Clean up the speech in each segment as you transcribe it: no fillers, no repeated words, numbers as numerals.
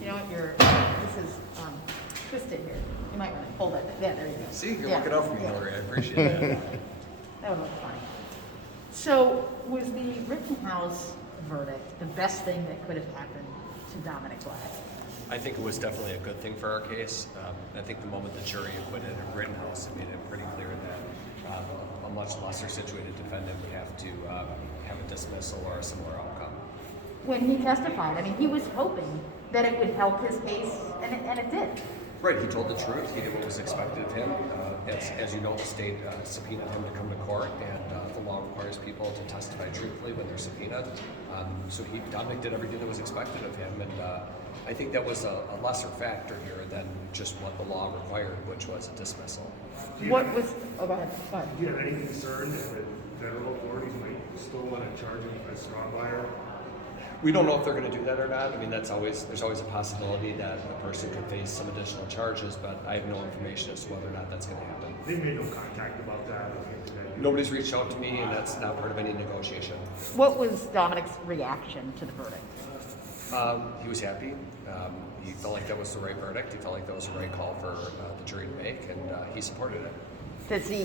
You know what, this is twisted here. You might want to hold it. Yeah, there you go. See, you're looking out for me, Hillary. I appreciate that. That would look funny. So, was the Rittenhouse verdict the best thing that could have happened to Dominick Black? I think it was definitely a good thing for our case. I think the moment the jury acquitted Rittenhouse, it made it pretty clear that a much lesser situated defendant would have to have a dismissal or a similar outcome. When he testified, I mean, he was hoping that it would help his case, and it did. Right, he told the truth. He did what was expected of him. As you know, the state subpoenaed him to come to court, and the law requires people to testify truthfully when they're subpoenaed. So Dominick did everything that was expected of him, and I think that was a lesser factor here than just what the law required, which was a dismissal. Go ahead. Do you have any concern that the federal authorities might still want to charge him as straw buyer? We don't know if they're going to do that or not. I mean, there's always a possibility that a person could face some additional charges, but I have no information as to whether or not that's going to happen. They made no contact about that. Nobody's reached out to me, and that's not part of any negotiation. What was Dominick's reaction to the verdict? He was happy. He felt like that was the right verdict. He felt like that was the right call for the jury to make, and he supported it.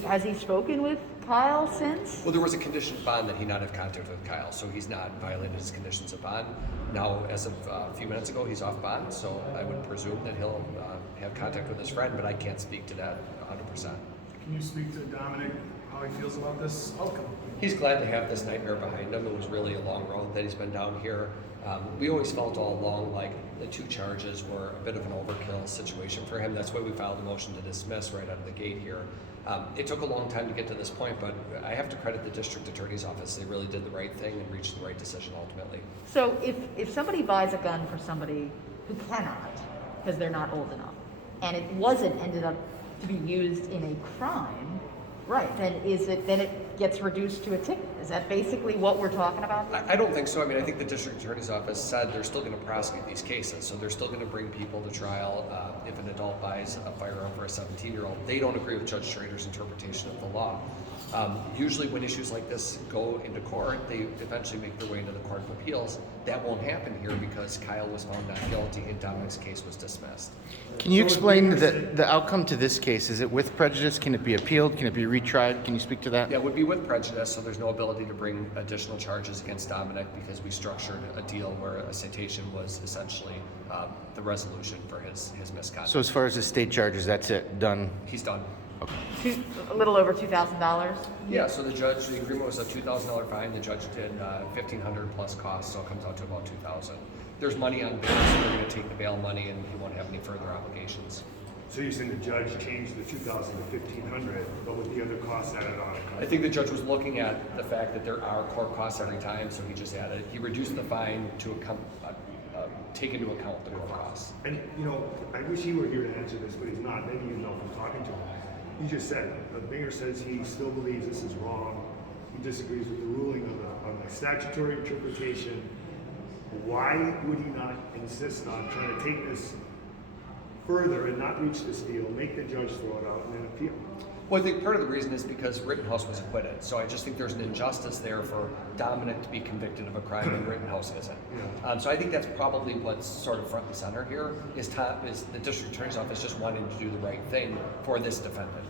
Has he spoken with Kyle since? Well, there was a condition of bond that he not have contact with Kyle, so he's not violated his conditions of bond. Now, as of a few minutes ago, he's off bond, so I would presume that he'll have contact with his friend, but I can't speak to that 100%. Can you speak to Dominick, how he feels about this outcome? He's glad to have this nightmare behind him. It was really a long road that he's been down here. We always felt all along like the two charges were a bit of an overkill situation for him. That's why we filed a motion to dismiss right out of the gate here. It took a long time to get to this point, but I have to credit the district attorney's office. They really did the right thing and reached the right decision ultimately. So if somebody buys a gun for somebody who cannot, because they're not old enough, and it ended up to be used in a crime, right, then it gets reduced to a ticket. Is that basically what we're talking about? I don't think so. I mean, I think the district attorney's office said they're still going to prosecute these cases. So they're still going to bring people to trial if an adult buys a firearm for a 17-year-old. They don't agree with Judge Schrader's interpretation of the law. Usually when issues like this go into court, they eventually make their way into the Court of Appeals. That won't happen here because Kyle was found not guilty and Dominick's case was dismissed. Can you explain the outcome to this case? Is it with prejudice? Can it be appealed? Can it be retried? Can you speak to that? Yeah, it would be with prejudice, so there's no ability to bring additional charges against Dominick because we structured a deal where a citation was essentially the resolution for his misconduct. So as far as the state charges, that's it, done? He's done. A little over $2,000? Yeah, so the agreement was a $2,000 fine. The judge did $1,500 plus costs, so it comes out to about $2,000. There's money on bail, so they're going to take the bail money, and he won't have any further obligations. So you're saying the judge changed the 2,000 to 1,500, but with the other costs added on? I think the judge was looking at the fact that there are court costs every time, so he reduced the fine to take into account the court costs. And I wish he were here to answer this, but he's not. Maybe you know from talking to him. He just said, the mayor says he still believes this is wrong. He disagrees with the ruling on the statutory interpretation. Why would he not insist on trying to take this further and not reach this deal, make the judge throw it out, and then appeal? Well, I think part of the reason is because Rittenhouse was acquitted. So I just think there's an injustice there for Dominick to be convicted of a crime and Rittenhouse isn't. Yeah. So I think that's probably what's sort of front and center here is the district attorney's office just wanting to do the right thing for this defendant.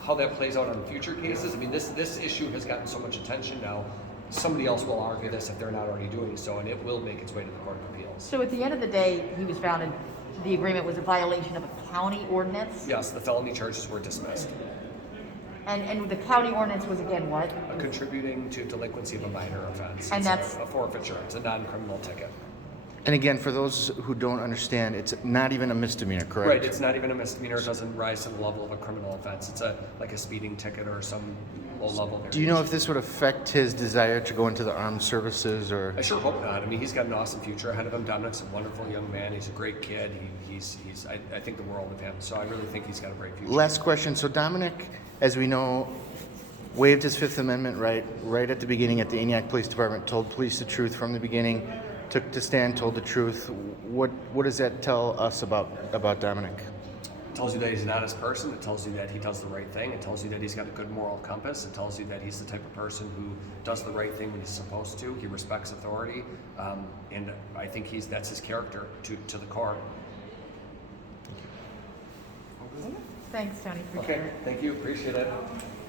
How that plays out on future cases, I mean, this issue has gotten so much attention now. Somebody else will argue this if they're not already doing so, and it will make its way to the Court of Appeals. So at the end of the day, he was found the agreement was a violation of a county ordinance? Yes, the felony charges were dismissed. And the county ordinance was again what? Contributing to delinquency of a minor offense. And it's that's a forfeiture. It's a non-criminal ticket. And again, for those who don't understand, it's not even a misdemeanor, correct? Right, it's not even a misdemeanor. It doesn't rise to the level of a criminal offense. It's like a speeding ticket or some low-level variation. Do you know if this would affect his desire to go into the armed services or? I sure hope not. I mean, he's got an awesome future ahead of him. Dominick's a wonderful young man. He's a great kid. I think the world of him. So I really think he's got a bright future. Last question. So Dominick, as we know, waived his Fifth Amendment right at the beginning at the Aniak Police Department, told police the truth from the beginning, took the stand, told the truth. What does that tell us about Dominick? tells you that he's an honest person. It tells you that he does the right thing. It tells you that he's got a good moral compass. It tells you that he's the type of person who does the right thing when he's supposed to. He respects authority, and I think that's his character to the core. Thanks, Tony, for Okay, sharing. thank you. Appreciate it.